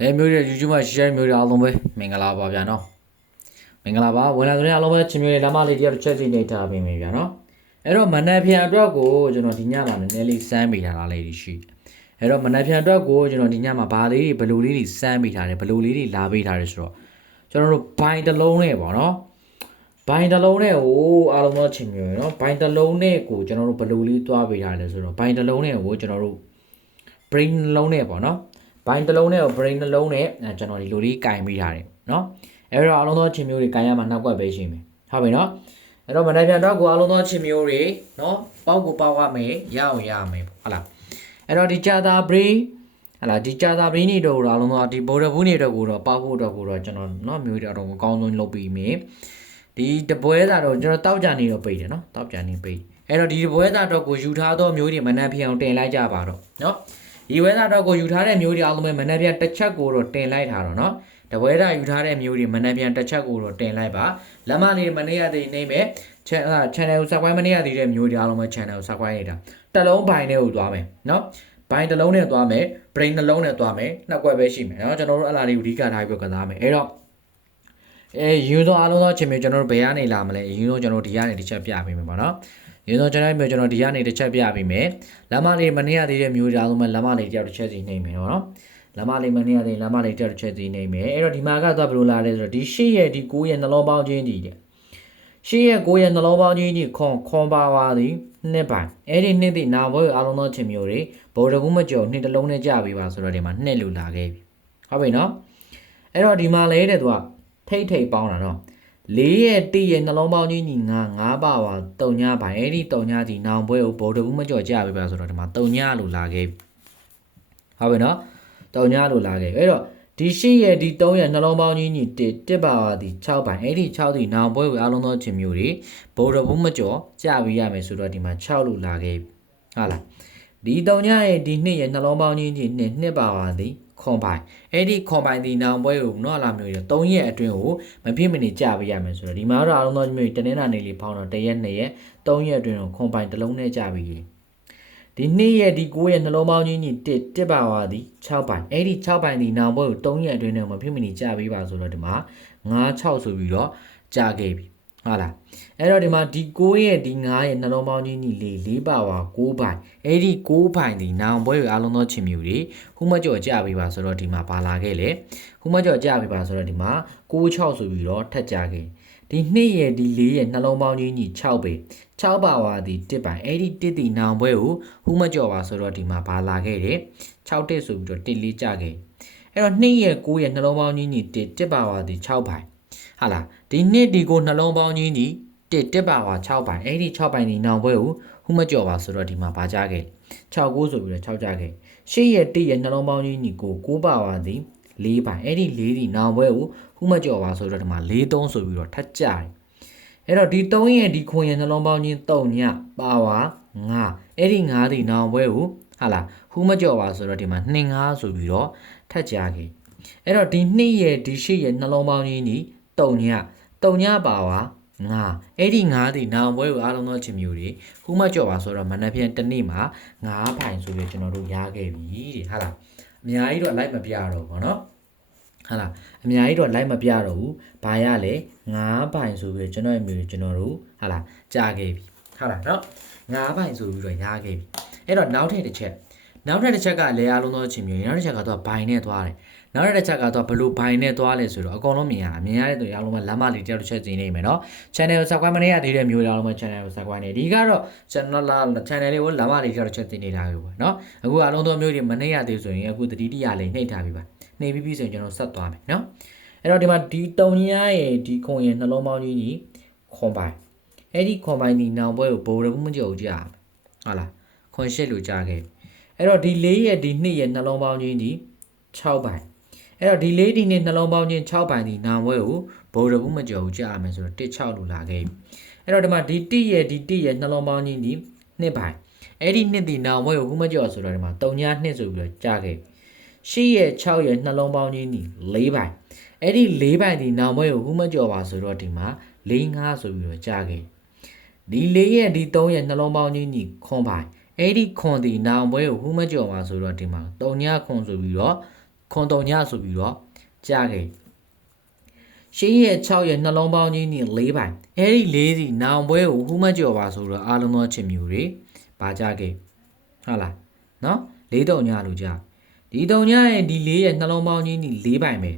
အဲမျိုးတွေ YouTube မှာ share မျိုးတွေအားလုံးပဲမင်္ဂလာပါဗျာနော်မင်္ဂလာပါဝင်လာတဲ့အားလုံးပဲချင်းမျိုးတွေလမ်းမလေးတယောက်တစ်ချက်စီနေထားပေးမယ်ဗျာနော်အဲ့တော့မနက်ဖြန်အတွက်ကိုကျွန်တော်ဒီညမှာနည်းနည်းလေးစမ်းပေးထားတာလေးတွေရှိတယ်အဲ့တော့မနက်ဖြန်အတွက်ကိုကျွန်တော်ဒီညမှာဘာလေးတွေဘယ်လိုလေးတွေစမ်းပေးထားတယ်ဘယ်လိုလေးတွေလာပေးထားတယ်ဆိုတော့ကျွန်တော်တို့ဘိုင်တစ်လုံးနဲ့ပေါ့နော်ဘိုင်တစ်လုံးနဲ့ကိုအားလုံးသောချင်းမျိုးတွေနော်ဘိုင်တစ်လုံးနဲ့ကိုကျွန်တော်တို့ဘယ်လိုလေးတွားပေးထားလဲဆိုတော့ဘိုင်တစ်လုံးနဲ့ကိုကျွန်တော်တို့ brain နှလုံးနဲ့ပေါ့နော် ဘိုင်းတစ်လုံးနဲ့ brain နှလုံးနဲ့အဲကျွန်တော်ဒီလိုလေးကင်ပေးထားတယ်เนาะအဲ့တော့အလုံးသောချင်းမျိုးတွေကင်ရမှာနောက်ွက်ပဲရှိမယ်ဟုတ်ပြီเนาะအဲ့တော့မနေ့ပြန်တော့ကိုအလုံးသောချင်းမျိုးတွေเนาะပေါက်ကိုပေါက်ရမယ်ရအောင်ရမယ်ဟုတ်လားအဲ့တော့ဒီကြာတာ brain ဟလာဒီကြာတာ brain နေတော့အလုံးသောဒီ border ဘူးနေတော့ကိုတော့ပေါက်ဖို့တော့ကိုတော့ကျွန်တော်เนาะမျိုးတွေတော့အကောင်းဆုံးလုပ်ပြီးမြင်ဒီတပွဲသားတော့ကျွန်တော်တောက်ကြနေတော့ပိတ်တယ်เนาะတောက်ကြနေပိတ်အဲ့တော့ဒီတပွဲသားတော့ကိုယူထားသောမျိုးတွေမနှက်ဖြစ်အောင်တင်လိုက်ကြပါတော့เนาะ ဒီဝဲသားတော့ကိုယူထားတဲ့မျိုးတွေအားလုံးပဲမနှက်ပြန်တစ်ချက်ကိုတော့တင်လိုက်တာတော့နော်တပွဲတာယူထားတဲ့မျိုးတွေမနှက်ပြန်တစ်ချက်ကိုတော့တင်လိုက်ပါလက်မလေးမနေ့ကတည်းနေမဲ့ channel ကို subscribe မနေ့ကတည်းတဲ့မျိုးတွေအားလုံးပဲ channel ကို subscribe နေတာတလုံးပိုင်းတွေကိုသွားမယ်နော်ဘိုင်းတစ်လုံးနဲ့သွားမယ် brain တစ်လုံးနဲ့သွားမယ်နှစ်ကွက်ပဲရှိမယ်နော်ကျွန်တော်တို့အလားလေးကိုအဓိကထားပြီးကစားမယ်အဲ့တော့အဲယူသောအားလုံးသောအချိန်မျိုးကျွန်တော်တို့ဘယ်ကနေလာမလဲအရင်ဆုံးကျွန်တော်တို့ဒီကနေတစ်ချက်ပြပေးမယ်ပေါ့နော် ယူသောကျွန်တော်မျိုးကျွန်တော်ဒီကနေတစ်ချက်ပြပေးမယ်လမ်းမလေးမနေရသေးတဲ့မျိုးတွေအားလုံးပဲလမ်းမလေးတယောက်တစ်ချက်စီနှိမ့်မယ်နော်လမ်းမလေးမနေရသေးလမ်းမလေးတယောက်တစ်ချက်စီနှိမ့်မယ်အဲ့တော့ဒီမှာကတော့ဘယ်လိုလာလဲဆိုတော့ဒီရှေ့ရဲ့ဒီ9ရဲ့နှလုံးပေါင်းချင်းဒီတဲ့ရှေ့ရဲ့9ရဲ့နှလုံးပေါင်းချင်းဒီခွန်ခွန်ပါဝါသည်နှစ်ပိုင်းအဲ့ဒီနှစ်သည့်နာဘွဲအားလုံးသောချင်းမျိုးတွေဘော်ဒကူးမကျော်နှစ်တလုံးနဲ့ကြပြီပါဆိုတော့ဒီမှာနှစ်လူလာခဲ့ပြီဟုတ်ပြီနော်အဲ့တော့ဒီမှာလဲတဲ့သူကထိတ်ထိတ်ပေါင်းတာနော် လေးရဲ့တိရဲ့နှလုံးပေါင်းချင်းညီငါငါးပါဝါတုံညပိုင်အဲ့ဒီတုံညဒီနောင်ပွဲကိုဘော်ဒကူးမကျော်ကြပြီပါဆိုတော့ဒီမှာတုံညလူလာခဲ့ပြီဟုတ်ပြီနော်တုံညလူလာခဲ့ပြီအဲ့တော့ဒီရှိရဲ့ဒီ3ရဲ့နှလုံးပေါင်းကြီးညီတစ်တစ်ပါဝါဒီ6ပိုင်အဲ့ဒီ6ဒီနောင်ပွဲကိုအားလုံးသောချင်းမျိုးတွေဘော်ဒကူးမကျော်ကြပြီးရမယ်ဆိုတော့ဒီမှာ6လူလာခဲ့ပြီဟုတ်လားဒီတုံညရဲ့ဒီနှစ်ရဲ့နှလုံးပေါင်းချင်းချင်းနှစ်နှစ်ပါပါသည် ခွန်ပိုင်အဲ့ဒီခွန်ပိုင်ဒီနောင်ပွဲကိုနော်လာမျိုးရ3ရက်အတွင်းကိုမဖြစ်မနေကြပေးရမယ်ဆိုတော့ဒီမှာတော့အားလုံးသောမျိုးတနင်္လာနေ့လေးဖောင်းတော့1ရက်2ရက်3ရက်အတွင်းကိုခွန်ပိုင်တစ်လုံးနဲ့ကြပေးရင်ဒီနှစ်ရက်ဒီ9ရက်နှလုံးပေါင်းချင်းချင်းတစ်တစ်ပါပါသည်6ပိုင်အဲ့ဒီ6ပိုင်ဒီနောင်ပွဲကို3ရက်အတွင်းနဲ့မဖြစ်မနေကြပေးပါဆိုတော့ဒီမှာ9 6ဆိုပြီးတော့ကြာခဲ့ပြီ ဟုတ်လားအဲ့တော့ဒီမှာဒီ6ရဲ့ဒီ9ရဲ့နှလုံးပေါင်းချင်းညီလေး၄ပါဝါ6ပိုင်အဲ့ဒီ6ပိုင်ဒီနောင်ပွဲရအားလုံးသောချင်းမျိုးတွေဟူမကြော်ကြပြီပါဆိုတော့ဒီမှာပါလာခဲ့လေဟူမကြော်ကြပြီပါဆိုတော့ဒီမှာ6 6ဆိုပြီးတော့ထက်ကြခဲ့ဒီ2ရဲ့ဒီ4ရဲ့နှလုံးပေါင်းချင်းညီ6ပဲ6ပါဝါဒီ1ပိုင်အဲ့ဒီ1ဒီနောင်ပွဲကိုဟူမကြော်ပါဆိုတော့ဒီမှာပါလာခဲ့တယ်6တက်ဆိုပြီးတော့1လေးကြခဲ့အဲ့တော့2ရဲ့9ရဲ့နှလုံးပေါင်းချင်းညီ1 1ပါဝါဒီ6ပိုင်ဟာလား ဒီနှစ်ဒီကိုနှလုံးပေါင်းချင်းညီတစ်တက်ပါပါ6ပိုင်အဲ့ဒီ6ပိုင်ဒီနောင်ပွဲကိုဟူမကြော်ပါဆိုတော့ဒီမှာပါကြခဲ့6ကိုဆိုပြီးတော့6ကြခဲ့ရှေ့ရဲ့တစ်ရဲ့နှလုံးပေါင်းချင်းညီကို9ပါပါသည်4ပိုင်အဲ့ဒီ4ဒီနောင်ပွဲကိုဟူမကြော်ပါဆိုတော့ဒီမှာ4 3ဆိုပြီးတော့ထပ်ကြတယ်အဲ့တော့ဒီ3ရဲ့ဒီခွန်ရဲ့နှလုံးပေါင်းချင်း3ညပါဝါ9အဲ့ဒီ9ဒီနောင်ပွဲကိုဟာလားဟူမကြော်ပါဆိုတော့ဒီမှာ2 5ဆိုပြီးတော့ထပ်ကြခဲ့အဲ့တော့ဒီ2ရဲ့ဒီရှေ့ရဲ့နှလုံးပေါင်းချင်းညီ3ည 3ညပါဝါငါအဲ့ဒီငါးဒီနောင်ပွဲကိုအားလုံးသောချင်းမျိုးတွေခုမှကြော်ပါဆိုတော့မနက်ဖြန်တစ်နေ့မှာငါးပိုင်ဆိုပြီးကျွန်တော်တို့ရခဲ့ပြီတဲ့ဟာလားအများကြီးတော့လိုက်မပြတော့ဘောနော်ဟာလားအများကြီးတော့လိုက်မပြတော့ဘူးဘာရလဲငါးပိုင်ဆိုပြီးကျွန်တော်ရဲ့မျိုးကျွန်တော်တို့ဟာလားကြားခဲ့ပြီဟာလားနော်ငါးပိုင်ဆိုပြီးတော့ရခဲ့ပြီအဲ့တော့နောက်ထပ်တစ်ချက်နောက်ထပ်တစ်ချက်ကလေအားလုံးသောချင်းမျိုးနောက်တစ်ချက်ကတော့ဘိုင်နဲ့သွားတယ် နောက်တစ်ချက်ကတော့ဘယ်လိုဘိုင်နဲ့သွားလဲဆိုတော့အကောင်လုံးမြင်ရမြင်ရတဲ့သူအားလုံးကလမ်းမလေးတယောက်တစ်ချက်စီနေမယ်နော် channel ကို subscribe မနေရသေးတဲ့မျိုးတွေအားလုံးက channel ကို subscribe နေဒီကတော့ channel လာ channel လေးကိုလမ်းမလေးတယောက်တစ်ချက်စီနေတာပဲပေါ့နော်အခုအားလုံးသောမျိုးတွေမနေရသေးဆိုရင်အခုတတိတိရလေးနှိပ်ထားပြီပါနှိပ်ပြီးပြီဆိုရင်ကျွန်တော်ဆက်သွားမယ်နော်အဲ့တော့ဒီမှာဒီတုံညာရဲ့ဒီခုံရဲ့နှလုံးပေါင်းကြီးကြီးခွန်ပိုင်အဲ့ဒီခွန်ပိုင်ဒီနောင်ပွဲကိုဘိုးရဘူးမကြောက်ကြရဟုတ်လားခွန်ရှစ်လို့ကြားခဲ့အဲ့တော့ဒီလေးရဲ့ဒီနှစ်ရဲ့နှလုံးပေါင်းကြီးကြီး6ပိုင် အဲ့တော့ဒီလေးဒီနဲ့နှလုံးပေါင်းချင်း6ပိုင်ဒီနာဝဲကိုဘိုးရဘူးမကြော်ဘူးကြားရမယ်ဆိုတော့16လူလာခဲ့ပြီအဲ့တော့ဒီမှာဒီ1ရဲ့ဒီ1ရဲ့နှလုံးပေါင်းချင်းဒီ2ပိုင်အဲ့ဒီ2ဒီနာဝဲကိုဘူးမကြော်ဆိုတော့ဒီမှာ3ညာ2ဆိုပြီးတော့ကြားခဲ့ရှေ့ရဲ့6ရဲ့နှလုံးပေါင်းချင်းဒီ4ပိုင်အဲ့ဒီ4ပိုင်ဒီနာဝဲကိုဘူးမကြော်ပါဆိုတော့ဒီမှာ4 5ဆိုပြီးတော့ကြားခဲ့ဒီ4ရဲ့ဒီ3ရဲ့နှလုံးပေါင်းချင်းဒီခွန်ပိုင်အဲ့ဒီခွန်ဒီနာဝဲကိုဘူးမကြော်ပါဆိုတော့ဒီမှာ3ညာခွန်ဆိုပြီးတော့ ခွန်တုံညဆိုပြီးတော့ကြားခဲ့ရှင်းရဲ့6ရဲ့နှလုံးပေါင်းကြီးနဲ့၄ပိုင်အဲ့ဒီ၄စီနောင်ပွဲကိုဟူးမကြော်ပါဆိုတော့အားလုံးသောချစ်မျိုးတွေပါကြခဲ့ဟုတ်လားနော်၄တုံညလို့ကြားဒီတုံညရဲ့ဒီ၄ရဲ့နှလုံးပေါင်းကြီးနဲ့၄ပိုင်ပဲ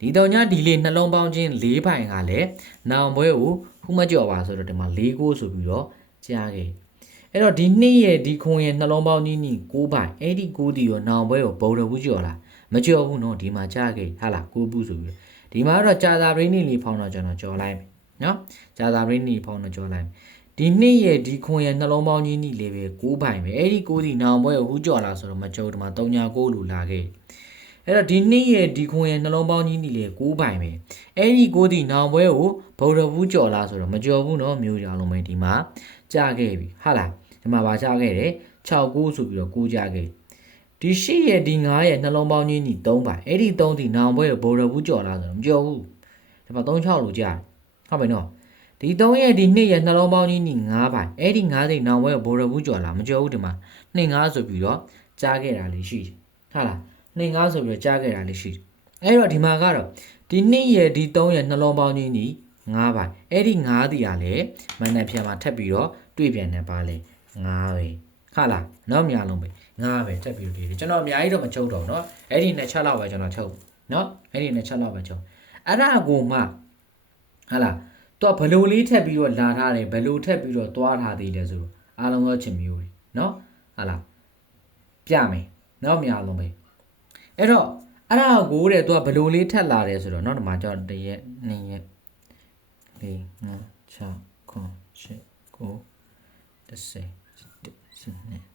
ဒီတုံညဒီလေးနှလုံးပေါင်းချင်း၄ပိုင်ကလည်းနောင်ပွဲကိုဟူးမကြော်ပါဆိုတော့ဒီမှာ၄ကိုဆိုပြီးတော့ကြားခဲ့အဲ့တော့ဒီနှစ်ရဲ့ဒီခွန်ရဲ့နှလုံးပေါင်းကြီးနဲ့၉ပိုင်အဲ့ဒီ၉ဒီရောနောင်ပွဲကိုဘုံတော်ဘူးကြော်လား မကြော်ဘူးနော်ဒီမှာကြားခဲ့ဟာလား၉ဘူးဆိုပြီးတော့ဒီမှာတော့ကြာသာပရင်းနီလီဖောင်းတော့ကျွန်တော်ကြော်လိုက်မယ်နော်ကြာသာပရင်းနီဖောင်းတော့ကြော်လိုက်မယ်ဒီနှစ်ရဲ့ဒီခွန်ရဲ့နှလုံးပေါင်းကြီးနီလေးပဲ9ပိုင်ပဲအဲ့ဒီ9ဒီနောင်ဘွဲကိုဟူးကြော်လာဆိုတော့မကြုံဒီမှာ3ညာ9လို့လာခဲ့အဲ့တော့ဒီနှစ်ရဲ့ဒီခွန်ရဲ့နှလုံးပေါင်းကြီးနီလေး9ပိုင်ပဲအဲ့ဒီ9ဒီနောင်ဘွဲကိုဗုဒ္ဓဘူးကြော်လာဆိုတော့မကြော်ဘူးနော်မျိုးကြအောင်လုံးပဲဒီမှာကြာခဲ့ပြီဟာလားဒီမှာပါကြာခဲ့တယ်6 9ဆိုပြီးတော့9ကြာခဲ့ ဒီရှိရဲ့ဒီ9ရဲ့နှလုံးပေါင်းကြီးညီ3ပါအဲ့ဒီ3ဒီနောင်ဘွဲကိုဗိုလ်တော်ဘူးကြော်လာဆိုတော့မကြော်ဘူးဒီမှာ36လို့ကြာဟုတ်ပြီနော်ဒီ3ရဲ့ဒီ2ရဲ့နှလုံးပေါင်းကြီးညီ9ပါအဲ့ဒီ9ဒီနောင်ဘွဲကိုဗိုလ်တော်ဘူးကြော်လာမကြော်ဘူးဒီမှာ2 5ဆိုပြီးတော့ကြားခဲ့တာလေးရှိတယ်ဟုတ်လား2 5ဆိုပြီးတော့ကြားခဲ့တာလေးရှိတယ်အဲ့တော့ဒီမှာကတော့ဒီ2ရဲ့ဒီ3ရဲ့နှလုံးပေါင်းကြီးညီ9ပါအဲ့ဒီ9ဒီကလည်းမနက်ဖြန်မှာထပ်ပြီးတော့တွေ့ပြန်တယ်ပါလေ9ပဲဟုတ်လားနောက်များလုံးပဲ ငါပဲတက်ပြီးတော့ဒီကျွန်တော်အများကြီးတော့မချုပ်တော့เนาะအဲ့ဒီနှစ်ချက်လောက်ပဲကျွန်တော်ချုပ်เนาะအဲ့ဒီနှစ်ချက်လောက်ပဲချုပ်အဲ့ဒါကိုမှဟာလားတော့ဘလူလေးထက်ပြီးတော့လာထားတယ်ဘလူထက်ပြီးတော့သွားထားသေးတယ်ဆိုတော့အားလုံးသောချင်မျိုးတွေเนาะဟာလားပြမယ်เนาะမရလုံးပဲအဲ့တော့အဲ့ဒါကိုတဲ့သူကဘလူလေးထက်လာတယ်ဆိုတော့เนาะဒီမှာကျတော့တရက်နှစ်ရက်လေးငါ6 9 10 9 10 12 13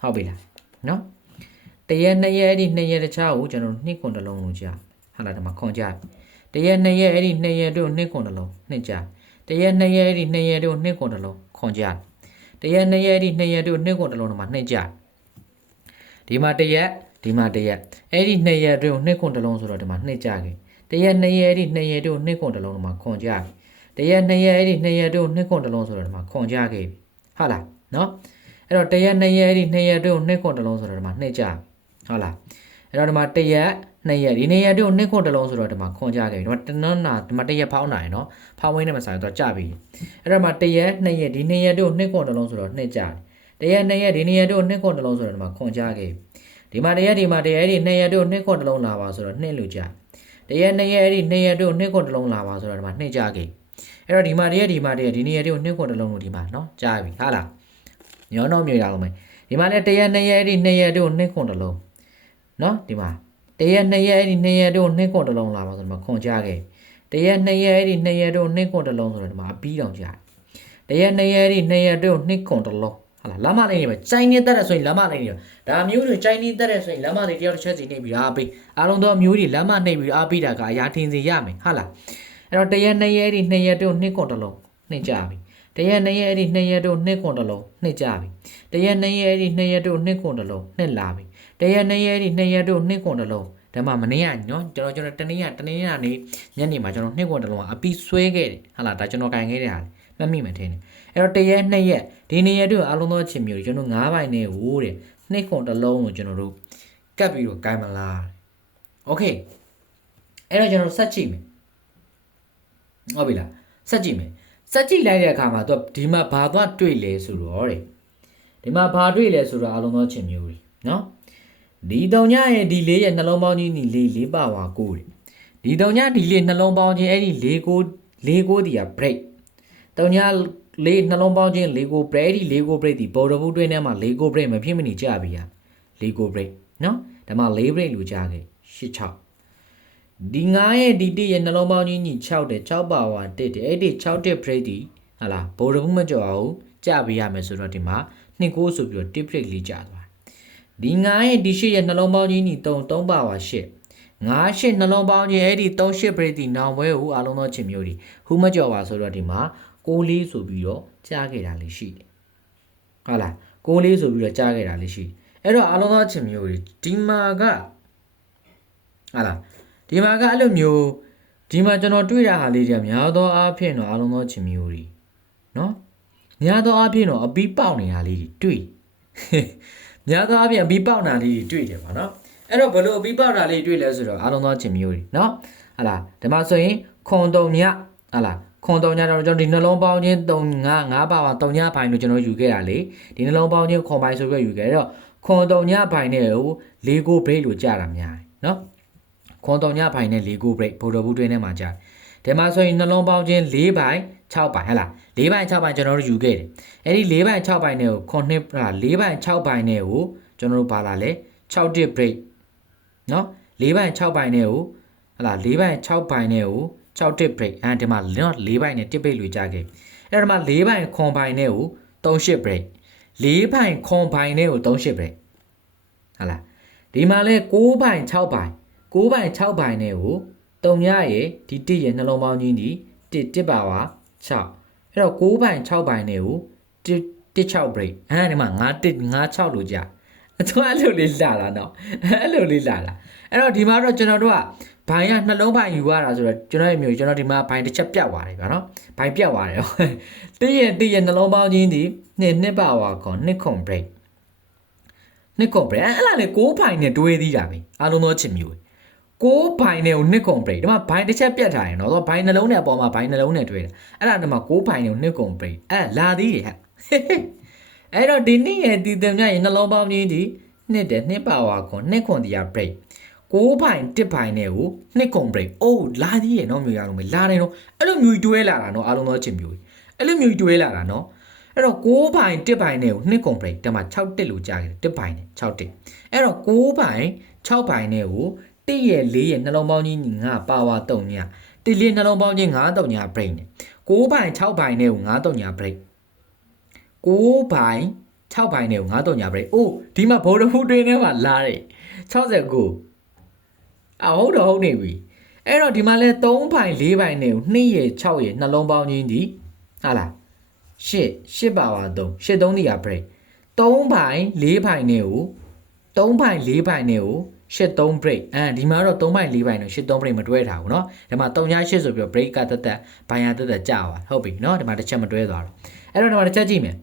ဟုတ်ပြီလားနော်တရက်နှစ်ရက်အဲ့ဒီနှစ်ရက်တခြားကိုကျွန်တော်တို့နှစ်ခွန်တစ်လုံးလို့ကြာဟာလားဒီမှာခွန်ကြာတရက်နှစ်ရက်အဲ့ဒီနှစ်ရက်တို့နှစ်ခွန်တစ်လုံးနှစ်ကြာတရက်နှစ်ရက်အဲ့ဒီနှစ်ရက်တို့နှစ်ခွန်တစ်လုံးခွန်ကြာတရက်နှစ်ရက်အဲ့ဒီနှစ်ရက်တို့နှစ်ခွန်တစ်လုံးတော့မှာနှစ်ကြာဒီမှာတရက်ဒီမှာတရက်အဲ့ဒီနှစ်ရက်တို့နှစ်ခွန်တစ်လုံးဆိုတော့ဒီမှာနှစ်ကြာခဲ့တရက်နှစ်ရက်အဲ့ဒီနှစ်ရက်တို့နှစ်ခွန်တစ်လုံးတော့မှာခွန်ကြာတရက်နှစ်ရက်အဲ့ဒီနှစ်ရက်တို့နှစ်ခွန်တစ်လုံးဆိုတော့ဒီမှာခွန်ကြာခဲ့ပြီဟုတ်လားနော် အဲ့တော့တရက်နှစ်ရက်အဲ့ဒီနှစ်ရက်တို့နှစ်ခွန်တစ်လုံးဆိုတော့ဒီမှာနှစ်ကြဟုတ်လားအဲ့တော့ဒီမှာတရက်နှစ်ရက်ဒီနှစ်ရက်တို့နှစ်ခွန်တစ်လုံးဆိုတော့ဒီမှာခွန်ကြခဲ့ပြီဒီမှာတနန်းနာဒီမှာတရက်ဖောင်းနိုင်နော်ဖောင်းဝင်းနဲ့မဆိုင်တော့ကြပြီအဲ့တော့ဒီမှာတရက်နှစ်ရက်ဒီနှစ်ရက်တို့နှစ်ခွန်တစ်လုံးဆိုတော့နှစ်ကြတရက်နှစ်ရက်ဒီနှစ်ရက်တို့နှစ်ခွန်တစ်လုံးဆိုတော့ဒီမှာခွန်ကြခဲ့ဒီမှာတရက်ဒီမှာတရက်အဲ့ဒီနှစ်ရက်တို့နှစ်ခွန်တစ်လုံးလာပါဆိုတော့နှစ်လို့ကြတရက်နှစ်ရက်အဲ့ဒီနှစ်ရက်တို့နှစ်ခွန်တစ်လုံးလာပါဆိုတော့ဒီမှာနှစ်ကြခဲ့အဲ့တော့ဒီမှာတရက်ဒီမှာတရက်ဒီနှစ်ရက်တို့နှစ်ခွန်တစ်လုံးလို့ဒီမှာနော်ကြားပြီဟာလား ညောတော့မြေရအောင်မယ်ဒီမှာလည်းတရက်နှစ်ရက်အဲ့ဒီနှစ်ရက်တို့နှစ်ခွန်တစ်လုံးနော်ဒီမှာတရက်နှစ်ရက်အဲ့ဒီနှစ်ရက်တို့နှစ်ခွန်တစ်လုံးလာပါဆိုတော့ခွန်ကြခဲ့တရက်နှစ်ရက်အဲ့ဒီနှစ်ရက်တို့နှစ်ခွန်တစ်လုံးဆိုတော့ဒီမှာအပီးတောင်ကြားတရက်နှစ်ရက်အဲ့ဒီနှစ်ရက်တို့နှစ်ခွန်တစ်လုံးဟာလားလမ်းမလေးနေပဲကြိုင်းနေတတ်တဲ့ဆိုရင်လမ်းမလေးနေဒါမျိုးတွေကြိုင်းနေတတ်တဲ့ဆိုရင်လမ်းမလေးတယောက်တစ်ချက်စီနေပြီးအားပေးအားလုံးသောမျိုးတွေလမ်းမနှိပ်ပြီးအားပေးတာကအရာထင်စီရမယ်ဟာလားအဲ့တော့တရက်နှစ်ရက်အဲ့ဒီနှစ်ရက်တို့နှစ်ခွန်တစ်လုံးနှစ်ကြပြီ တရက်နှစ်ရက်အဲ့ဒီနှစ်ရက်တို့နှစ်ခွန်တစ်လုံးနှစ်ကြပြီ တရက်နှစ်ရက်အဲ့ဒီနှစ်ရက်တို့နှစ်ခွန်တစ်လုံးနှစ်လာပြီတရက်နှစ်ရက်အဲ့ဒီနှစ်ရက်တို့နှစ်ခွန်တစ်လုံးဒါမှမနေ့ကနော်ကျွန်တော်ကျွန်တော်တနေ့ကတနေ့ကနေညနေမှာကျွန်တော်နှစ်ခွန်တစ်လုံးကအပီဆွဲခဲ့တယ်ဟာလားဒါကျွန်တော်ကင်ခဲ့တဲ့ဟာလေမှတ်မိမှထင်တယ်အဲ့တော့တရက်နှစ်ရက်ဒီနှစ်ရက်တို့အလုံးသောချင်မျိုးကျွန်တော်၅ဘိုင်နဲ့ဟိုးတဲ့နှစ်ခွန်တစ်လုံးကိုကျွန်တော်တို့ကပ်ပြီးတော့ကင်မလားโอเคအဲ့တော့ကျွန်တော်ဆက်ကြည့်မယ်ဟုတ်ပြီလားဆက်ကြည့်မယ် စက်ကြည့်လိုက်တဲ့အခါမှာသူကဒီမှာဘာသွားတွေ့လဲဆိုတော့တဲ့ဒီမှာဘာတွေ့လဲဆိုတော့အလုံးသောချင်မျိုးတွေနော်ဒီတုံညရဲ့ဒီလေးရဲ့နှလုံးပေါင်းကြီးညီလေးလေးပါဝါကိုတဲ့ဒီတုံညဒီလေးနှလုံးပေါင်းချင်းအဲ့ဒီလေးကိုလေးကိုတီးက break တုံညလေးနှလုံးပေါင်းချင်းလေးကို break အဲ့ဒီလေးကို break ဒီဘော်ဒဘူးတွင်းထဲမှာလေးကို break မဖြစ်မနေကြပြီဟာလေးကို break နော်ဒါမှလေး break လို့ကြားခဲ့86 ဒီ9ရဲ့ဒီ1ရဲ့နှလုံးပေါင်းကြီးညီ6တဲ့6ပါဝါ1တဲ့အဲ့ဒီ6တဲ့ break ဒီဟာလားဘိုးတဘူးမကြော်အောင်ကြပေးရမယ်ဆိုတော့ဒီမှာ2ကိုဆိုပြီးတော့ tip break လေးကြာသွားဒီ9ရဲ့ဒီ8ရဲ့နှလုံးပေါင်းကြီးညီ3 3ပါဝါ8 9 8နှလုံးပေါင်းခြင်းအဲ့ဒီ3 8 break ဒီနောင်ပွဲကိုအားလုံးသောချင်မျိုးတွေဟူးမကြော်ပါဆိုတော့ဒီမှာ6လေးဆိုပြီးတော့ကြားခဲ့တာလေးရှိတယ်ဟုတ်လား6လေးဆိုပြီးတော့ကြားခဲ့တာလေးရှိတယ်အဲ့တော့အားလုံးသောချင်မျိုးတွေဒီမှာကဟုတ်လား ဒီမှာကအဲ့လိုမျိုးဒီမှာကျွန်တော်တွေ့တာဟာလေးတွေကများသောအားဖြင့်တော့အားလုံးသောချင်မျိုးတွေနော်များသောအားဖြင့်တော့အပီးပေါက်နေတာလေးတွေတွေ့များသောအားဖြင့်အပီးပေါက်တာလေးတွေတွေ့တယ်ပါနော်အဲ့တော့ဘလို့အပီးပေါက်တာလေးတွေ့လဲဆိုတော့အားလုံးသောချင်မျိုးတွေနော်ဟာလားဒီမှာဆိုရင်ခွန်တုံညဟာလားခွန်တုံညတော့ကျွန်တော်ဒီနှလုံးပေါင်းခြင်း3 5 5ပါပါတုံညပိုင်းလို့ကျွန်တော်ယူခဲ့တာလေဒီနှလုံးပေါင်းခြင်းခွန်ပိုင်းဆိုပြီးယူခဲ့အဲ့တော့ခွန်တုံညပိုင်းနဲ့ဟို၄ကို break လို့ကြာတာများတယ်နော် ခွန်တုံညပိုင်းနဲ့၄ကို break ဗိုလ်တော်ဘူးတွင်းထဲမှာကြာတယ်ဒီမှာဆိုရင်နှလုံးပေါင်းခြင်း၄ပိုင်း6ပိုင်းဟဲ့လား၄ပိုင်း6ပိုင်းကျွန်တော်တို့ယူခဲ့တယ်အဲ့ဒီ၄ပိုင်း6ပိုင်းနဲ့ကိုခွန်နှစ်ဟာ၄ပိုင်း6ပိုင်းနဲ့ကိုကျွန်တော်တို့ပါလာလဲ6တစ် break နော်၄ပိုင်း6ပိုင်းနဲ့ကိုဟဲ့လား၄ပိုင်း6ပိုင်းနဲ့ကို6တစ် break အဲဒီမှာနော်၄ပိုင်းနဲ့တစ် break လို့ကြာခဲ့အဲ့ဒီမှာ၄ပိုင်းခွန်ပိုင်းနဲ့ကို3ရှစ် break ၄ပိုင်းခွန်ပိုင်းနဲ့ကို3ရှစ် break ဟဲ့လားဒီမှာလဲ6ပိုင်း6ပိုင်း 6ပိုင်း6ပိုင်းနဲ့ကိုတုံညရဲ့ဒီတစ်ရဲ့နှလုံးပေါင်းကြီးဒီတစ်တစ်ပါပါ6အဲ့တော့6ပိုင်း6ပိုင်းနဲ့ကိုတစ်တစ်6 break အဲဒီမှာ9တစ်9 6လို့ကြာအထွန်းအဲ့လိုလေးလာတာနော်အဲ့လိုလေးလာတာအဲ့တော့ဒီမှာတော့ကျွန်တော်တို့ကဘိုင်ကနှလုံးဘိုင်ယူရတာဆိုတော့ကျွန်တော်ရဲ့မျိုးကျွန်တော်ဒီမှာဘိုင်တစ်ချက်ပြတ်သွားတယ်ဗျာနော်ဘိုင်ပြတ်သွားတယ်တည့်ရဲ့တည့်ရဲ့နှလုံးပေါင်းချင်းဒီနှစ်နှစ်ပါဝါခေါ်နှစ်ခုံ break နှစ်ခုံ break အဲ့လားလေ6ဘိုင်နဲ့တွဲသေးတာပဲအားလုံးသောချစ်မျိုး ကိုးဘိုင်နဲ့ကိုနှစ်ခုံ break ဒီမှာဘိုင်တစ်ချက်ပြတ်ထားရင်တော့ဘိုင်နှလုံးနဲ့အပေါ်မှာဘိုင်နှလုံးနဲ့တွဲတာအဲ့ဒါဒီမှာကိုးဘိုင်နဲ့ကိုနှစ်ခုံ break အဲ့လာသေးတယ်ဟာအဲ့တော့ဒီနေ့ရဲ့ဒီတင်မြရဲ့နှလုံးပေါင်းချင်းဒီနှစ်တယ်နှစ်ပါဝါခေါ်နှစ်ခုံတရား break ကိုးပိုင်တစ်ပိုင်နဲ့ကိုနှစ်ကုံ break အိုးလာသေးရဲ့နော်မျိုးရအောင်မယ်လာတယ်နော်အဲ့လိုမျိုးတွဲလာတာနော်အားလုံးသောချင်းမျိုးအဲ့လိုမျိုးတွဲလာတာနော်အဲ့တော့ကိုးပိုင်တစ်ပိုင်နဲ့ကိုနှစ်ကုံ break တမှာ6တစ်လို့ကြားခဲ့တယ်တစ်ပိုင်နဲ့6တစ်အဲ့တော့ကိုးပိုင်6ပိုင်နဲ့ကို တစ်ရဲ့၄ရဲ့နှလုံးပေါင်းကြီးငါပါဝါ3ညတစ်လေးနှလုံးပေါင်းကြီး9 3ည break နဲ့ကိုးပိုင်6ပိုင်နဲ့ကို9 3ည break ကိုးပိုင်6ပိုင်နဲ့ကို9 3ည break အိုးဒီမှာဘော်ဒဖူးတွင်းထဲမှာလာတယ်69အဟုတ်တော့ဟုတ်နေပြီအဲ့တော့ဒီမှာလဲ3ပိုင်4ပိုင်နဲ့ကို2ရယ်6ရယ်နှလုံးပေါင်းချင်းဒီဟာလား8 8ပါပါ3 8 3ဒီက break 3ပိုင်4ပိုင်နဲ့ကို3ပိုင်4ပိုင်နဲ့ကို 8 3 break အဲဒီမှာတော့3ပိုင်4ပိုင်နဲ့8 3 break မတွဲထားဘူးเนาะဒီမှာ3ည8ဆိုပြီးတော့ break ကတက်တက်ဘိုင်ယာတက်တက်ကြာပါဟုတ်ပြီเนาะဒီမှာတစ်ချက်မတွဲသွားတော့အဲ့တော့ဒီမှာတစ်ချက်ကြည့်မယ်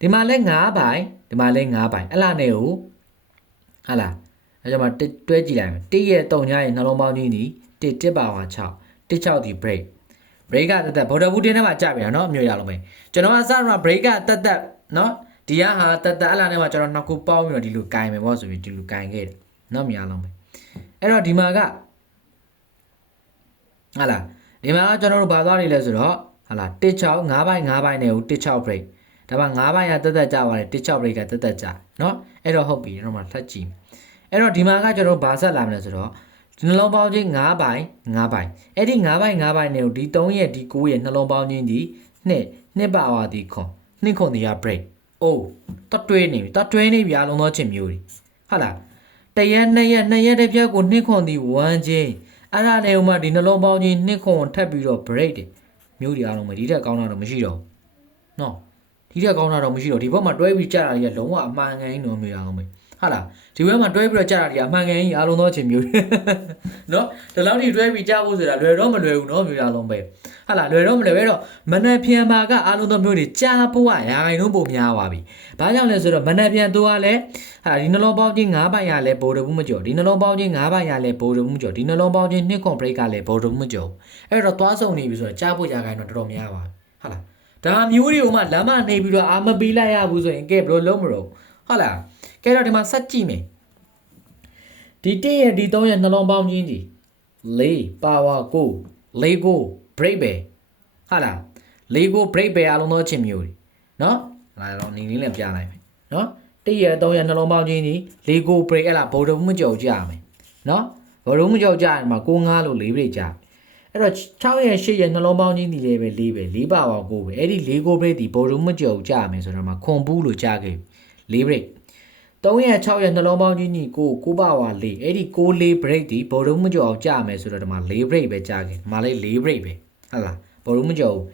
ဒီမှာလဲ9ပိုင်ဒီမှာလဲ9ပိုင်အဲ့လားနဲ့ကိုဟာလားအဲကြောင့်မတွဲကြည့်လိုက်မယ်1ရဲ့3ညရဲ့နှလုံးပေါင်းကြီးဒီ1 1ပါပါ6 1 6ဒီ break break ကတက်တက်ဘော်ဒါဘူးတင်းထဲမှာကြာပြန်เนาะအမျိုးရလုံးပဲကျွန်တော်ကစတော့ break ကတက်တက်เนาะဒီကဟာတက်တက်အဲ့လားနဲ့မှကျွန်တော်နှစ်ခုပေါင်းပြီးတော့ဒီလိုကင်မယ်ပေါ့ဆိုပြီးဒီလိုကင်ခဲ့တယ် เนาะမြားလုံးပဲအဲ့တော့ဒီမှာကဟာလားဒီမှာကကျွန်တော်တို့ဘာသွားနေလဲဆိုတော့ဟာလား1 6 5ပိုင်း5ပိုင်းနဲ့ကို1 6 break ဒါမှ9ပိုင်းကတက်တက်ကြပါတယ်1 6 break ကတက်တက်ကြเนาะအဲ့တော့ဟုတ်ပြီကျွန်တော်မှထပ်ကြည့်အဲ့တော့ဒီမှာကကျွန်တော်ဘာဆက်လာမလဲဆိုတော့ဒီနှလုံးပေါင်းချင်း9ပိုင်း9ပိုင်းအဲ့ဒီ9ပိုင်း9ပိုင်းနဲ့ဒီ3ရဲ့ဒီ9ရဲ့နှလုံးပေါင်းချင်းဒီနှစ်နှစ်ပါဝါဒီခွန်နှစ်ခွန်ဒီက break အိုးတတွဲနေပြီတတွဲနေပြီအလုံးသောချင်းမျိုးတွေဟုတ်လား တရက်နှစ်ရက်နှစ်ရက်တစ်ပြက်ကိုနှစ်ခွန်ဒီ1ချင်းအဲ့ဒါနဲ့ဥမာဒီနှလုံးပေါင်းချင်းနှစ်ခွန်ထပ်ပြီးတော့ break တယ်မျိုးတွေအားလုံးပဲဒီထက်ကောင်းတာတော့မရှိတော့ဘူးနော်ဒီထက်ကောင်းတာတော့မရှိတော့ဒီဘက်မှာတွဲပြီးကြာတာတွေကလုံးဝအမှန်ကန်ကြီးနော်မျိုးအားလုံးပဲ ဟာလားဒီဘက်မှာတွဲပြီးတော့ကြာတာတွေကအမှန်ကန်ကြီးအားလုံးသောချင်းမျိုးနော်ဒီလောက်ထိတွဲပြီးကြာဖို့ဆိုတာလွယ်တော့မလွယ်ဘူးနော်မျိုးအားလုံးပဲဟာလားလွယ်တော့မလွယ်ပဲတော့မနက်ဖြန်မှာကအားလုံးသောမျိုးတွေကြာဖို့ကရာခိုင်နှုန်းပုံများသွားပြီဘာကြောင့်လဲဆိုတော့မနက်ဖြန်သူကလည်းဟာဒီနှလုံးပေါင်းချင်း၅ပိုင်ရလဲဘိုးတဘူးမကြော်ဒီနှလုံးပေါင်းချင်း၅ပိုင်ရလဲဘိုးတဘူးမကြော်ဒီနှလုံးပေါင်းချင်းနှစ်ခွန် break ကလည်းဘိုးတဘူးမကြော်အဲ့တော့သွားဆုံနေပြီဆိုတော့ကြာဖို့ရာခိုင်နှုန်းတော်တော်များပါဟာလားဒါမျိုးတွေကိုမှလမ်းမနေပြီးတော့အာမပေးလိုက်ရဘူးဆိုရင်ကဲဘယ်လိုလုံးမလို့ဟုတ်လား ကဲတော့ဒီမှာဆက်ကြည့်မယ်ဒီ1ရဲ့ဒီ3ရဲ့နှလုံးပေါင်းချင်းဒီ4 power 9 lego break ပဲဟာလား lego break ပဲအလုံးသောအချက်မျိုးတွေနော်ဟာလားတော့နင်းလေးနဲ့ပြလိုက်မယ်နော်1ရဲ့3ရဲ့နှလုံးပေါင်းချင်းဒီ lego break အဲ့လားဘုံတော်မှုကြော်ကြရမယ်နော်ဘုံတော်မှုကြော်ကြရမှာ9 5လို့၄ပြည့်ကြအဲ့တော့6ရဲ့8ရဲ့နှလုံးပေါင်းချင်းဒီလည်းပဲ၄ပဲ၄ပါဝါ9ပဲအဲ့ဒီ lego break ဒီဘုံတော်မှုကြော်ကြရမယ်ဆိုတော့မှာခွန်ဘူးလို့ကြခဲ့၄ break 3ရက်6ရက်နှလုံးပေါင်းကြီးညီကိုကိုပါဝါ၄အဲ့ဒီ6လေး break ဒီဘောလုံးမကြော်အောင်ကြာမယ်ဆိုတော့ဒီမှာ4 break ပဲကြာခဲ့ဒီမှာလေး4 break ပဲဟုတ်လားဘောလုံးမကြော်ဘူး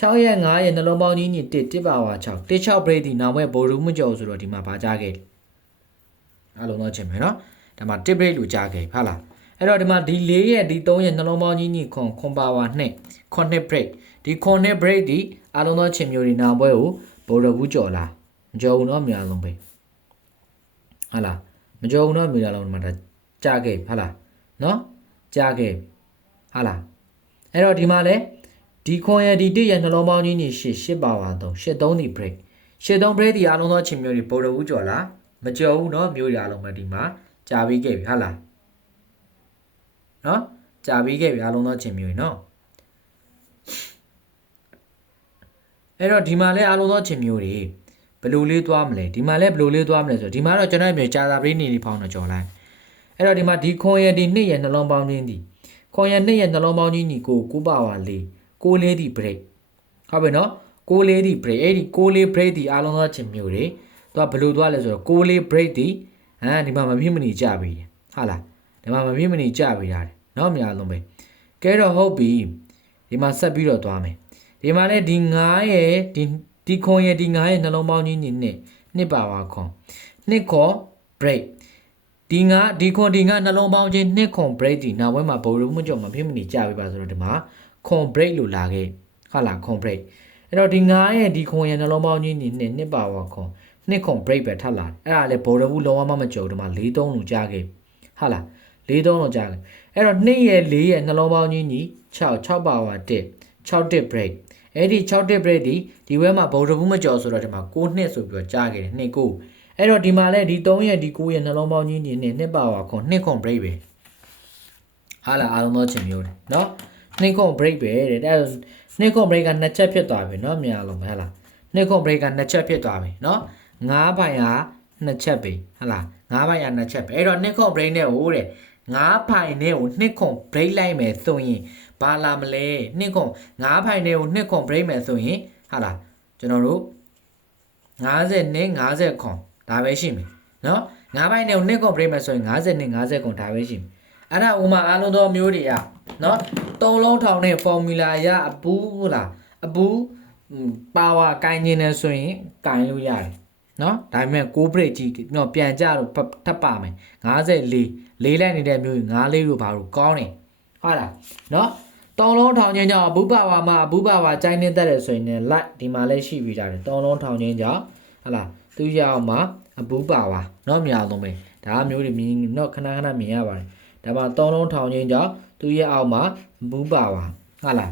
6ရက်9ရက်နှလုံးပေါင်းကြီးညီ1 1ပါဝါ6 1 6 break ဒီနောက်မဲ့ဘောလုံးမကြော်ဆိုတော့ဒီမှာဘာကြာခဲ့အလုံးတော့ချင်မယ်နော်ဒီမှာ1 break လို့ကြာခဲ့ဟုတ်လားအဲ့တော့ဒီမှာဒီ4ရက်ဒီ3ရက်နှလုံးပေါင်းကြီးညီခွန်ခွန်ပါဝါ2 9 break ဒီ9 break ဒီအလုံးတော့ချင်မျိုးဒီနောက်ပွဲကိုဘောရဘူးကြော်လားမကြော်ဘူးနော်အများလုံးပဲ ဟာလားမကြောက်ဘူးနော်မိသားလုံးမှာဒါကြာခဲ့ဟာလားနော်ကြာခဲ့ဟာလားအဲ့တော့ဒီမှာလဲဒီခွန်ရဒီတစ်ရနှလုံးပေါင်းကြီးညီရှစ်ရှစ်ပါပါတော့ရှစ်သုံးဒီ break ရှစ်သုံး break ဒီအားလုံးသောချင်းမျိုးတွေပေါ်တော်ဘူးကြော်လားမကြောက်ဘူးနော်မျိုးတွေအားလုံးပဲဒီမှာကြာပြီးခဲ့ပြီဟာလားနော်ကြာပြီးခဲ့ပြီအားလုံးသောချင်းမျိုးတွေနော်အဲ့တော့ဒီမှာလဲအားလုံးသောချင်းမျိုးတွေဘ ယ်လိုလေးသွားမလဲဒီမှာလဲဘယ်လိုလေးသွားမလဲဆိုတော့ဒီမှာတော့ကျွန်တော်မြေကြာသာပရိနေနေဖောင်းတော့ကြော်လိုက်အဲ့တော့ဒီမှာဒီခွန်ရဒီနှစ်ရနှလုံးပေါင်းခြင်းဒီခွန်ရနှစ်ရနှလုံးပေါင်းခြင်းညီကိုကိုပါဝါလေးကိုလေးဒီ break ဟုတ်ပြီနော်ကိုလေးဒီ break အဲ့ဒီကိုလေး break ဒီအားလုံးသောချင်းမျိုးတွေသူကဘယ်လိုသွားလဲဆိုတော့ကိုလေး break ဒီဟမ်ဒီမှာမဖြစ်မနေကြပြီဟာလားဒီမှာမဖြစ်မနေကြပြီရတယ်နော်အများလုံးပဲကဲတော့ဟုတ်ပြီဒီမှာဆက်ပြီးတော့သွားမယ်ဒီမှာလည်းဒီ9ရဲ့ဒီ ဒီခွန်ရဲ့ဒီ9ရဲ့နှလုံးပေါင်းကြီးညီနှစ်နှစ်ပါပါခွန်နှစ်ခေါ် break ဒီငါဒီခွန်ဒီငါနှလုံးပေါင်းချင်းနှစ်ခွန် break ဒီနောက်ဝဲမှာဘိုလ်ရုံးမကြော်မဖြစ်မနေကြပြီပါဆိုတော့ဒီမှာခွန် break လို့လာခဲ့ဟုတ်လားခွန် break အဲ့တော့ဒီငါရဲ့ဒီခွန်ရဲ့နှလုံးပေါင်းချင်းညီနှစ်နှစ်ပါပါခွန်နှစ်ခွန် break ပဲထပ်လာတယ်အဲ့ဒါလည်းဘိုလ်ရုံးလုံးဝမမကြော်ဒီမှာ၄3လုံးကြားခဲ့ဟုတ်လား၄3လုံးကြားခဲ့အဲ့တော့နှစ်ရဲ့၄ရဲ့နှလုံးပေါင်းချင်းညီ6 6ပါဝါ1 6တစ် break အဲ့ဒီ6တစ် break ဒီဒီဝဲမှာဘော်ဒဘူးမကြော်ဆိုတော့ဒီမှာ6နှစ်ဆိုပြီးတော့ကြားခဲ့တယ်နှစ်ကိုအဲ့တော့ဒီမှာလဲဒီ3ရက်ဒီ9ရက်နှလုံးပေါင်းကြီးနေနေနှစ်ပါဝါခွန်နှစ်ခွန် break ပဲဟာလာအားလုံးသောချင်မျိုးတယ်နော်နှစ်ခွန် break ပဲတဲ့ဒါနှစ်ခွန် break ကနှစ်ချက်ဖြစ်သွားပြီနော်မြန်လုံးပဲဟာလာနှစ်ခွန် break ကနှစ်ချက်ဖြစ်သွားပြီနော်ငါးပိုင်ဟာနှစ်ချက်ပဲဟာလာငါးပိုင်ဟာနှစ်ချက်ပဲအဲ့တော့နှစ်ခွန် break နဲ့ဟိုတဲ့ငါးပိုင်နဲ့ကိုနှစ်ခွန် break လိုက်မယ်ဆိုရင် ဘာလာမလဲနှစ်ခွန်ငါးပိုင်နဲ့ကိုနှစ်ခွန် break မယ်ဆိုရင်ဟာလာကျွန်တော်တို့50နဲ့50ခွန်ဒါပဲရှိမယ်နော်ငါးပိုင်းနဲ့နှစ်ခွန် break မယ်ဆိုရင်50နဲ့50ခွန်ဒါပဲရှိမယ်အဲ့ဒါဥမာအားလုံးသောမျိုးတွေကနော်သုံးလုံးထောင်တဲ့ formula ရအပူးဟုတ်လားအပူးပါဝါကိုင်းနေတယ်ဆိုရင်ကိုင်းလို့ရတယ်နော်ဒါပေမဲ့6 break ကြီးတော့ပြန်ကြတော့ထပ်ပါမယ်54လေးလိုက်နေတဲ့မျိုး5လေးတို့ဘာလို့ကောင်းနေဟုတ်လားနော် တောင်းလုံးထောင်ချင်းကြောင့်အဘူပါဝါမှာအဘူပါဝါကြိုင်းနေတတ်တယ်ဆိုရင်လည်း light ဒီမှာလည်းရှိပြီးကြတယ်တောင်းလုံးထောင်ချင်းကြောင့်ဟလာသူရအောင်မှာအဘူပါဝါเนาะမြောက်သုံးပဲဒါမျိုးတွေမြင်เนาะခဏခဏမြင်ရပါတယ်ဒါမှတောင်းလုံးထောင်ချင်းကြောင့်သူရအောင်မှာအဘူပါဝါဟလာ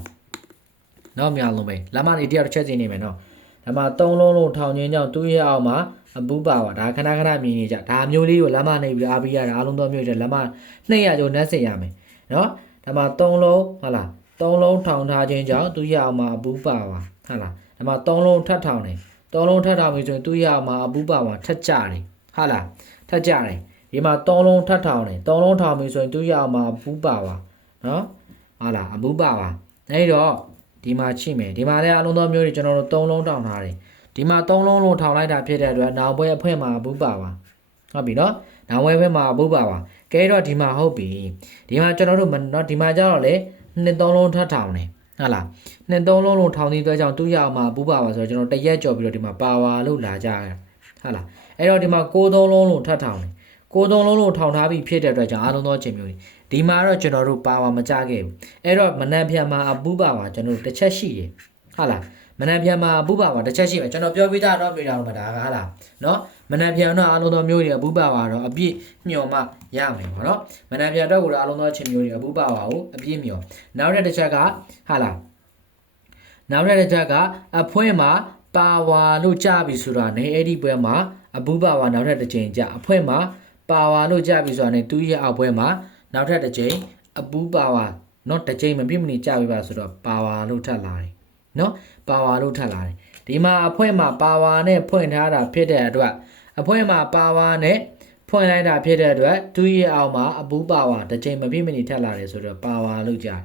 เนาะမြောက်လုံးပဲလမ်းမနေတယောက်တစ်ချက်စီနေမယ်เนาะဒါမှသုံးလုံးလုံးထောင်ချင်းကြောင့်သူရအောင်မှာအဘူပါဝါဒါခဏခဏမြင်နေကြဒါမျိုးလေးကိုလမ်းမနေပြီးအားပေးရတာအားလုံးသောမျိုးတွေလမ်းမ200ကျော်နှက်စင်ရမယ်เนาะ ဒါမှ3လုံးဟုတ်လား3လုံးထောင်ထားခြင်းကြောင့်သူရအောင်မှာအဘူးပါပါဟုတ်လားဒါမှ3လုံးထပ်ထောင်တယ်3လုံးထပ်ထောင်ပြီဆိုရင်သူရအောင်မှာအဘူးပါပါထပ်ကြတယ်ဟုတ်လားထပ်ကြတယ်ဒီမှာ3လုံးထပ်ထောင်တယ်3လုံးထောင်ပြီဆိုရင်သူရအောင်မှာအဘူးပါပါနော်ဟုတ်လားအဘူးပါပါအဲ့တော့ဒီမှာချိမယ်ဒီမှာလည်းအလုံးသောမျိုးတွေကျွန်တော်တို့3လုံးထောင်ထားတယ်ဒီမှာ3လုံးလုံးထောင်လိုက်တာဖြစ်တဲ့အတွက်နောက်ဘွဲအဖွဲမှာအဘူးပါပါဟုတ်ပြီနော်နောက်ဘွဲဘက်မှာအဘူးပါပါ ကဲတော့ဒီမှာဟုတ်ပြီဒီမှာကျွန်တော်တို့နော်ဒီမှာကျတော့လေနှစ်သုံးလုံးထပ်ထောင်တယ်ဟုတ်လားနှစ်သုံးလုံးလုံးထောင်သည့်အတွက်ကြောင့်သူ့ရအောင်မှာပူပါပါဆိုတော့ကျွန်တော်တရက်ကြော်ပြီးတော့ဒီမှာပါဝါလို့လာကြတယ်ဟုတ်လားအဲ့တော့ဒီမှာကိုးသုံးလုံးလုံးထပ်ထောင်တယ်ကိုးသုံးလုံးလုံးထောင်ထားပြီးဖြစ်တဲ့အတွက်ကြောင့်အားလုံးသောခြင်းမျိုးတွေဒီမှာတော့ကျွန်တော်တို့ပါဝါမကြခဲ့ဘူးအဲ့တော့မနက်ဖြန်မှာအပူပါဝါကျွန်တော်တို့တစ်ချက်ရှိတယ်ဟုတ်လားမနက်ဖြန်မှာအပူပါဝါတစ်ချက်ရှိမယ်ကျွန်တော်ပြောပြတာတော့ပြတာတော့မဒါကဟာလားနော် မနက်ဖြန်တော့အားလုံးသောမျိုးတွေအပူပါဝါတော့အပြည့်မျှော်မှရမယ်ပေါ့နော်မနက်ဖြန်တော့ကိုတော့အားလုံးသောခြင်းမျိုးတွေအပူပါဝါကိုအပြည့်မျှော်နောက်တစ်ချက်ကဟာလားနောက်တစ်ချက်ကအဖွဲမှာပါဝါလို့ကြပြီဆိုတာနဲ့အဲ့ဒီပွဲမှာအပူပါဝါနောက်ထပ်တစ်ချိန်ကြအဖွဲမှာပါဝါလို့ကြပြီဆိုတာနဲ့သူ့ရဲ့အောက်ပွဲမှာနောက်ထပ်တစ်ချိန်အပူပါဝါเนาะတစ်ချိန်မပြည့်မနေကြပြီပါဆိုတော့ပါဝါလို့ထပ်လာတယ်เนาะပါဝါလို့ထပ်လာတယ်ဒီမှာအဖွဲမှာပါဝါနဲ့ဖွင့်ထားတာဖြစ်တဲ့အတွက် အဖွဲမှာပါဝါနဲ့ဖွင့်လိုက်တာဖြစ်တဲ့အတွက်သူ့ရဲ့အောက်မှာအပူပါဝါတစ်ချိန်မပြည့်မနေထပ်လာတယ်ဆိုတော့ပါဝါလို့ကြား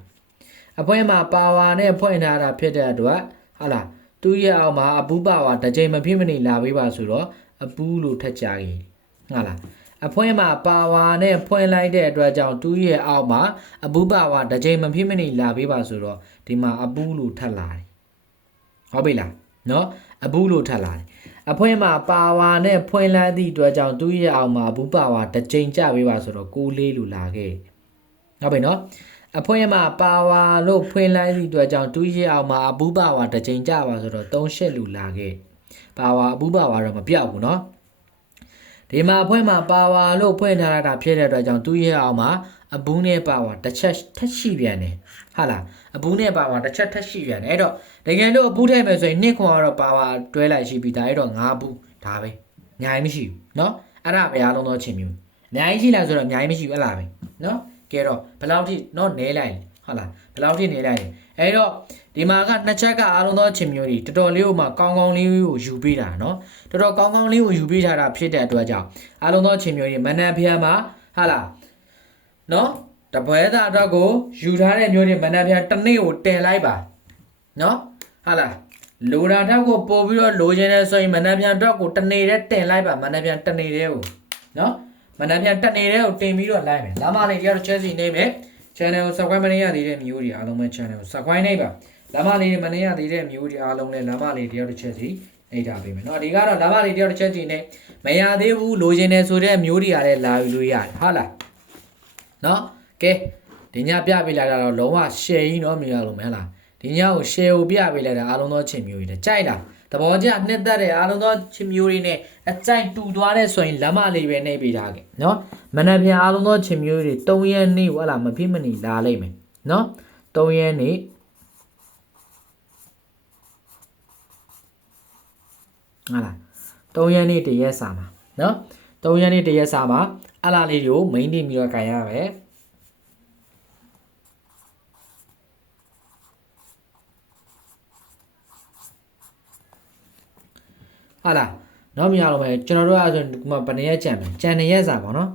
အဖွဲမှာပါဝါနဲ့ဖွင့်ထားတာဖြစ်တဲ့အတွက်ဟာလားသူ့ရဲ့အောက်မှာအပူပါဝါတစ်ချိန်မပြည့်မနေလာပေးပါဆိုတော့အပူလို့ထပ်ကြကြီးဟုတ်လားအဖွင့်မှာပါဝါနဲ့ဖွင့်လိုက်တဲ့အတွက်ကြောင့်တူးရဲ့အောက်မှာအပူပါဝါတစ်ချိန်မဖြစ်မနေလာပေးပါဆိုတော့ဒီမှာအပူလို့ထပ်လာတယ်ဟုတ်ပြီလားနော်အပူလို့ထပ်လာတယ် အဖွင့်မှာပါဝါနဲ့ဖွင့်လိုက်သည့်အတွက်ကြောင့်တူးရဲ့အောက်မှာအပူပါဝါတစ်ချိန်ကြပေးပါဆိုတော့ကိုလေးလို့လာခဲ့ဟုတ်ပြီနော်အဖွင့်မှာပါဝါလို့ဖွင့်လိုက်သည့်အတွက်ကြောင့်တူးရဲ့အောက်မှာအပူပါဝါတစ်ချိန်ကြပါဆိုတော့၃ရှစ်လူလာခဲ့ပါဝါအပူပါဝါတော့မပြောက်ဘူးနော်ဒီမှာအဖွဲမှာပါဝါလို့ဖွင့်ထားတာဖြစ်တဲ့အတွက်ကြောင့်သူ့ရဲ့အောင်မှာအဘူးနဲ့ပါဝါတစ်ချက်ထက်ရှိပြန်တယ် ဟာလားအဘူးနဲ့ပါဝါတစ်ချက်ထက်ရှိပြန်တယ်အဲ့တော့တကယ်လို့အဘူးထည့်မယ်ဆိုရင်နှစ်ခွန်ကတော့ပါဝါတွဲလိုက်ရှိပြီဒါအဲ့တော့၅ဘူးဒါပဲအများကြီးမရှိဘူးเนาะအဲ့ဒါပဲအားလုံးသောချင်းမျိုးအများကြီးရှိလားဆိုတော့အများကြီးမရှိဘူးအဲ့လားပဲเนาะကဲတော့ဘယ်လောက်ထိเนาะနဲလိုက်လဲဟုတ်လားဘယ်လောက်ထိနဲလိုက်လဲအဲ့တော့ဒီမှာကနှစ်ချက်ကအားလုံးသောချင်းမျိုးတွေတော်တော်လေးကိုမှကောင်းကောင်းလေးကိုယူပေးတာเนาะတော်တော်ကောင်းကောင်းလေးကိုယူပေးထားတာဖြစ်တဲ့အတွက်ကြောင့်အားလုံးသောချင်းမျိုးတွေမနက်ဖျားမှာဟာလားနော် တပွဲသားအတွက်ကိုယူထားတဲ့မျိုးတွေမနက်ဖျားတစ်နေ့ကိုတင်လိုက်ပါနော်ဟာလားလိုတာတော့ကိုပို့ပြီးတော့လိုချင်တဲ့ဆိုရင်မနက်ဖျားအတွက်ကိုတစ်နေ့တည်းတင်လိုက်ပါမနက်ဖျားတစ်နေ့တည်းကိုနော်မနက်ဖျားတစ်နေ့တည်းကိုတင်ပြီးတော့လိုက်မယ်လာမလေးတရားတော့ Chelsea နေမယ် channel ကို subscribe မနေရသေးတဲ့မျိုးတွေအားလုံးပဲ channel ကို subscribe နေပါလာမလေးမနေရသေးတဲ့မျိုးတွေအားလုံးလည်းလာမလေးတရားတော့ Chelsea အိတ်ထားပေးမယ်เนาะဒီကတော့လာမလေးတယောက်တစ်ချက်ကြည့်နေမရသေးဘူးလိုချင်တယ်ဆိုတဲ့မျိုးတွေကလည်းလာယူလို့ရတယ်ဟုတ်လားเนาะ ကဲဒီညပြပေးလိုက်တာတော့လုံးဝ share ကြီးเนาะမြင်ရလို့မဟုတ်လားဒီညကို share ကိုပြပေးလိုက်တာအားလုံးသောချင်မျိုးတွေလည်းကြိုက်လားသဘောကျနှစ်သက်တဲ့အားလုံးသောချင်မျိုးတွေနဲ့အကြိုက်တူသွားတဲ့ဆိုရင်လက်မလေးပဲနှိပ်ပေးထားခဲ့เนาะမနက်ဖြန်အားလုံးသောချင်မျိုးတွေ3ရက်နေ့ဟုတ်လားမဖြစ်မနေလာလိမ့်မယ်เนาะ3ရက်နေ့ ဟုတ်လား3ရက်နေ့တရက်စာမှာနော်3ရက်နေ့တရက်စာမှာအလားလေးတွေကို main တင်ပြီးတော့ခြင်ရမယ် ဟာလားတော့မရတော့မယ်ကျွန်တော်တို့အဲ့ဆိုဒီမှာဘယ်နှစ်ရက်ကြံမယ်ကြံနှစ်ရက်စာပေါ့နော်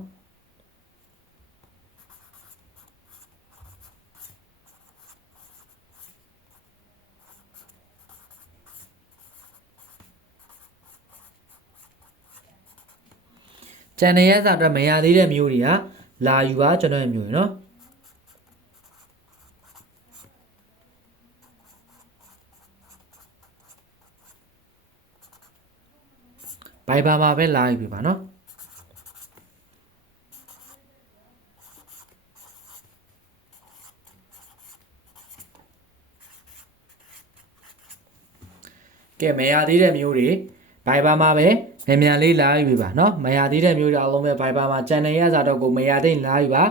ကြံနှစ်ရက်စာအတွက်မရသေးတဲ့မျိုးတွေကလာယူပါကျွန်တော်ရဲ့မျိုးတွေနော် Viber မှာပဲလာယူပြပါနော်ကဲမရသေးတဲ့မျိုးတွေ Viber မှာပဲမြန်မြန်လေးလာယူပါနော်မရသေးတဲ့မျိုးတွေအလုံးပဲ Viber မှာ channel ရစာတော့ကိုမရသေးလာယူပါ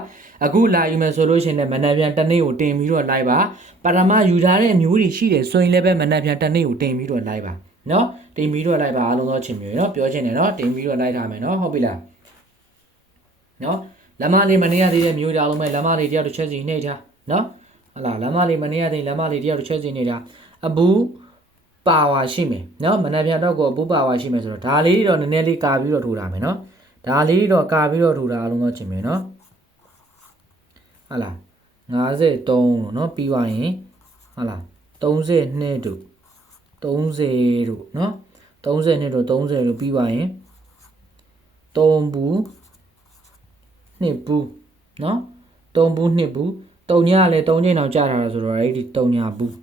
အခုလာယူမယ်ဆိုလို့ရှိရင်မနက်ပြန်တနေ့ကိုတင်ပြီးတော့လိုက်ပါပထမယူထားတဲ့မျိုးတွေရှိတယ်ဆိုရင်လည်းပဲမနက်ပြန်တနေ့ကိုတင်ပြီးတော့လိုက်ပါ နော်တင်ပြီးတော့လိုက်ပါအားလုံးသောချင်းမျိုးနော်ပြောချင်တယ်နော်တင်ပြီးတော့လိုက်ထားမယ်နော်ဟုတ်ပြီလားနော်လမလေးမနေရသေးတဲ့မျိုးကြအောင်မဲ့လမလေးတယောက်တစ်ချက်စီနှိပ်ထားနော်ဟလာလမလေးမနေရသေးလမလေးတယောက်တစ်ချက်စီနှိပ်ထားအပူပါဝါရှိမယ်နော်မနက်ဖြန်တော့ကိုအပူပါဝါရှိမယ်ဆိုတော့ဒါလေးတော့နည်းနည်းလေးကာပြီးတော့ထူတာမယ်နော်ဒါလေးတော့ကာပြီးတော့ထူတာအားလုံးသောချင်းမျိုးနော်ဟလာ53လို့နော်ပြီးသွားရင်ဟလာ32တို့ 30တို့เนาะ30တို့30တို့ပြီးသွားရင်3ဘူး2ဘူးเนาะ3ဘူး2ဘူး3ညလည်း3ချိန်အောင်ကြာတာဆိုတော့အဲ့ဒီ3ညဘူး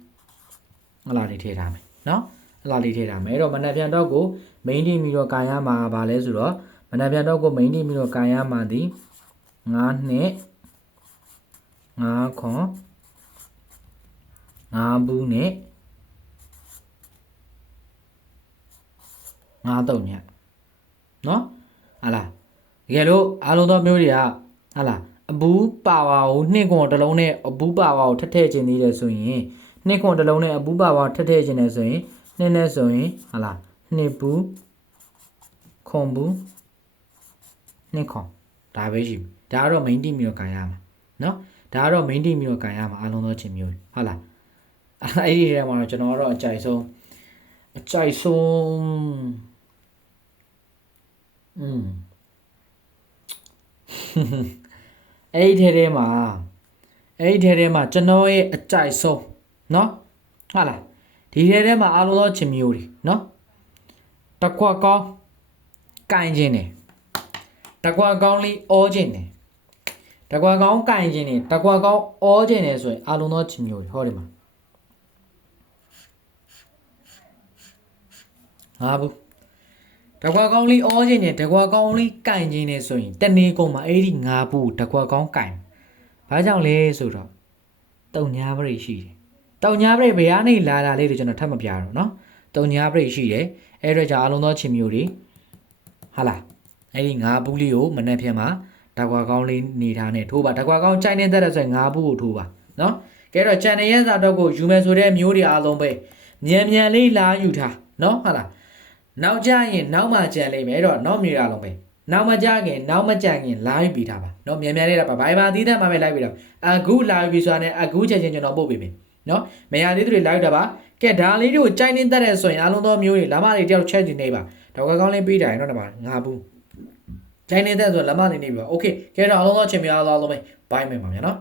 ဟလာလေးထည့်ထားမယ်เนาะဟလာလေးထည့်ထားမယ်အဲ့တော့မနက်ဖြန်တော့ကို main တင်ပြီးတော့ကာရမှာပါလဲဆိုတော့မနက်ဖြန်တော့ကို main တင်ပြီးတော့ကာရမှာဒီ9နှစ်9ခွန်9ဘူးနဲ့ 9တုံညနော်ဟာလားတကယ်လို့အားလုံးသောမျိုးတွေကဟာလားအဘူးပါဝါကိုနှင့်ခွန်တစ်လုံးနဲ့အဘူးပါဝါကိုထက်ထည့်ခြင်းသေးတယ်ဆိုရင်နှင့်ခွန်တစ်လုံးနဲ့အဘူးပါဝါထက်ထည့်ခြင်းတယ်ဆိုရင်နှင်းနဲ့ဆိုရင်ဟာလားနှစ်ဘူးခွန်ဘူးနှင့်ခွန်ဒါပဲရှိပြီဒါကတော့ main team မျိုးကန်ရမှာနော်ဒါကတော့ main team မျိုးကန်ရမှာအားလုံးသောချင်းမျိုးဟုတ်လားအဲ့ဒီထဲမှာတော့ကျွန်တော်ကတော့အကြိုက်ဆုံးအကြိုက်ဆုံး อืมအဲ့ဒီထဲထဲမှာအဲ့ဒီထဲထဲမှာကျွန်တော်ရဲ့အကြိုက်ဆုံးเนาะဟုတ်လားဒီထဲထဲမှာအားလုံးသောချင်းမျိုးတွေเนาะတကွက်ကောင်းကင်ခြင်းတယ် တကွာကောင်းလေးအောခြင်းတယ်တကွာကောင်းကင်ခြင်းတယ်တကွာကောင်းအောခြင်းတယ်ဆိုရင်အလုံးသောချင်မျိုးတွေဟောဒီမှာဟာဘူး တကွာကောင်းလေးအောခြင်းတယ်တကွာကောင်းလေးကင်ခြင်းတယ်ဆိုရင်တနေ့ကုန်မှာအဲ့ဒီငါဘူးတကွာကောင်းကင်ဘာကြောင့်လဲဆိုတော့တုံညာပရိရှိတယ်တုံညာပရိဘယ်ကနေလာတာလေးတွေကျွန်တော်ထပ်မပြတော့เนาะတုံညာပရိရှိတယ်အဲ့ဒါကြောင့်အလုံးသောချင်မျိုးတွေဟာလား အဲ့ဒီငါးဘူးလေးကိုမနှက်ဖြတ်မှာတကွာကောင်းလေးနေထားနဲ့ထိုးပါတကွာကောင်းကြိုင်နေတတ်တဲ့ဆိုရင်ငါးဘူးကိုထိုးပါနော်ကဲတော့ channel ရဲ့စာတော့ကိုယူမယ်ဆိုတဲ့မျိုးတွေအားလုံးပဲမြန်မြန်လေးလာယူထားနော်ဟုတ်လား နောက်ကြရင်နောက်မှကြံလိမ့်မယ်အဲ့တော့နောက်မြေရအောင်ပဲနောက်မကြခင်နောက်မကြခင်လာယူပြီးထားပါနော်မြန်မြန်လေးတာပါဘိုင်ဘာသီးတဲ့မှာပဲလိုက်ပြီးတော့အခုလာယူပြီးဆိုတာနဲ့အခုချက်ချင်းကျွန်တော်ပို့ပေးမယ်နော်မရသေးသူတွေလာယူတာပါကဲဒါလေးတွေကိုကြိုင်နေတတ်တဲ့ဆိုရင်အားလုံးသောမျိုးတွေလာမလေးတယောက်ချက်နေနေပါတကွာကောင်းလေးပေးတာရင်တော့ဒီမှာငါးဘူး ဂျိုင်းနေတဲ့ဆိုလက်မနေနေပြီပါโอเคကဲတော့အားလုံးသောချင်းများအားလုံးပဲဘိုင်းမယ်ပါဗျာနော်